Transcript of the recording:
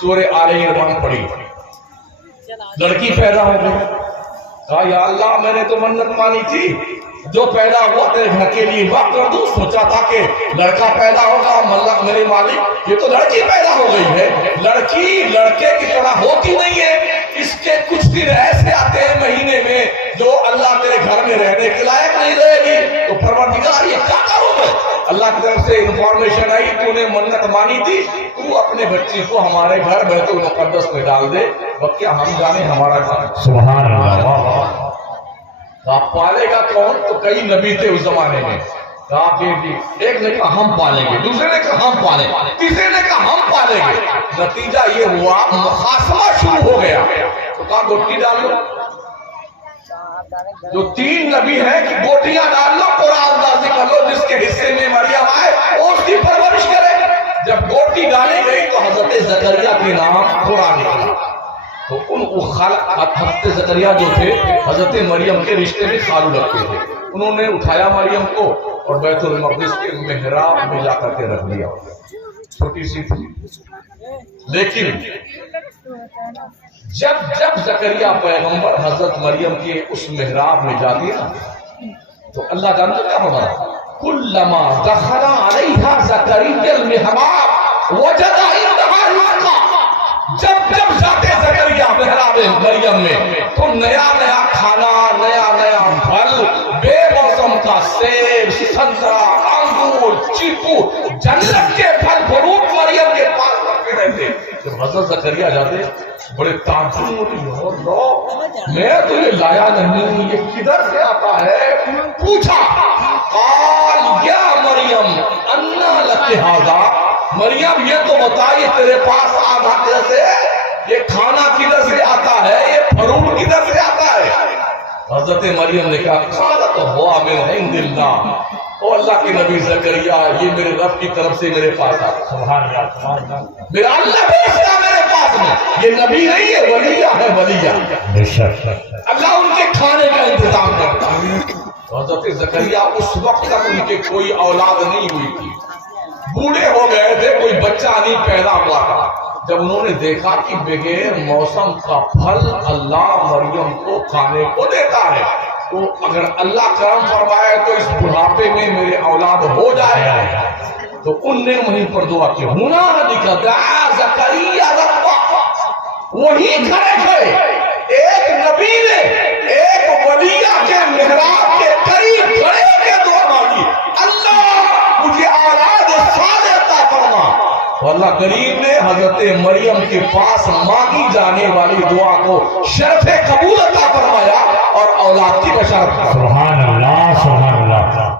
سورہ آل عمران پڑھی، لڑکی پیدا ہو گئی، کہا یا اللہ میں نے تو منت مانی تھی، جو پیدا ہوا تیرے گھر کے لیے وقت کر دوں، سوچا تھا کہ لڑکا پیدا ہوگا، میرے مالک یہ تو لڑکی پیدا ہو گئی ہے، لڑکی لڑکے کی طرح ہوتی نہیں ہے، اس کے کچھ دن ایسے آتے ہیں مہینے میں جو اللہ تیرے گھر میں رہنے کے لائق نہیں رہے گی، تو پروردگار یہ کیا کروں میں؟ اللہ کی طرف سے انفارمیشن آئی تو نے منت مانی تھی، تو اپنے بچی کو ہمارے گھر بیت المقدس میں ڈال دے، وقت ہم جانے ہمارا گھر سبحان اللہ۔ آپ پالے گا کون؟ تو کئی نبی تھے اس زمانے میں، کہا کہ ایک نے کہا ہم پالیں گے، دوسرے نے کہا ہم پالیں گے، تیسرے نے کہا ہم پالیں گے، نتیجہ یہ ہوا مخاصمہ شروع ہو گیا، تو کہا گوٹی ڈال لو، جو 3 نبی ہیں کہ گوٹیاں ڈال لو، قرآن اندازی کر لو، جس کے حصے میں مریم آئے وہ اس کی پرورش کرے۔ جب گوٹی ڈالی گئی تو حضرت زکریا کے نام قرآن نکلا، تو ان کو حضرت زکریا جو تھے حضرت مریم کے رشتے میں خالو لگتے تھے، انہوں نے اٹھایا مریم کو اور بیت المقدس کے محراب میں جا کر کے رکھ دیا، چھوٹی سی تھی، لیکن جب زکریا پیغمبر حضرت مریم کے اس محراب میں جاتی نا تو اللہ جانتا کیا ہوگا؟ کلما دخل علیہا زکریا المحراب وجد عندها رزقا، جب جاتے زکریا محراب مریم میں تو نیا نیا کھانا، نیا نیا پھل، بے موسم کا سیب، سنترا، انگور، چیکو، جنت کے پھل فروٹ مریم کے پاس رکھے رہتے۔ جب حضرت زکریا جاتے بڑے تعجب ہوتی، اللہ میں تو یہ لایا نہیں، یہ کدھر سے آتا ہے؟ پوچھا، قال یا مریم انا لک ھذا، مریم یہ تو بتائیے تیرے پاس آدھا کیسے، یہ کھانا کدھر سے آتا ہے، یہ فروٹ کدھر سے آتا ہے؟ حضرت مریم نے کہا قالت ہوا من عند اللہ، او اللہ کے نبی زکریا یہ میرے رب کی طرف سے میرے پاس آتا، سبحان اللہ، سبحان اللہ، میرا اللہ بھیجتا میرے پاس میں، یہ نبی نہیں ہے، ولیہ ہے، ولیہ، بے شک اللہ ان کے کھانے کا انتظام کرتا ہے۔ حضرت زکریا اس وقت تک ان کے کوئی اولاد نہیں ہوئی تھی، بوڑھے ہو گئے تھے، کوئی بچہ نہیں پیدا ہوا تھا، جب انہوں نے دیکھا کہ بغیر موسم کا پھل اللہ مریم کو کھانے کو دیتا ہے، تو اگر اللہ کرم فرمائے تو اس بڑھاپے میں میرے اولاد ہو جائے گا، تو ان نے وہیں پر دعا کی، ہنالک دعا زکریا ربہ، وہیں کھڑے کھڑے ایک نبی نے ایک ولیہ کے محراب کے قریب کھڑے ہو کے دعا مانگی، اللہ مجھے اولاد صالح عطا فرما، تو اللہ کریم نے حضرت مریم کے پاس مانگی جانے والی دعا کو شرف قبول عطا فرمایا اور اولاد کی بشارت۔ سبحان اللہ، سبحان اللہ۔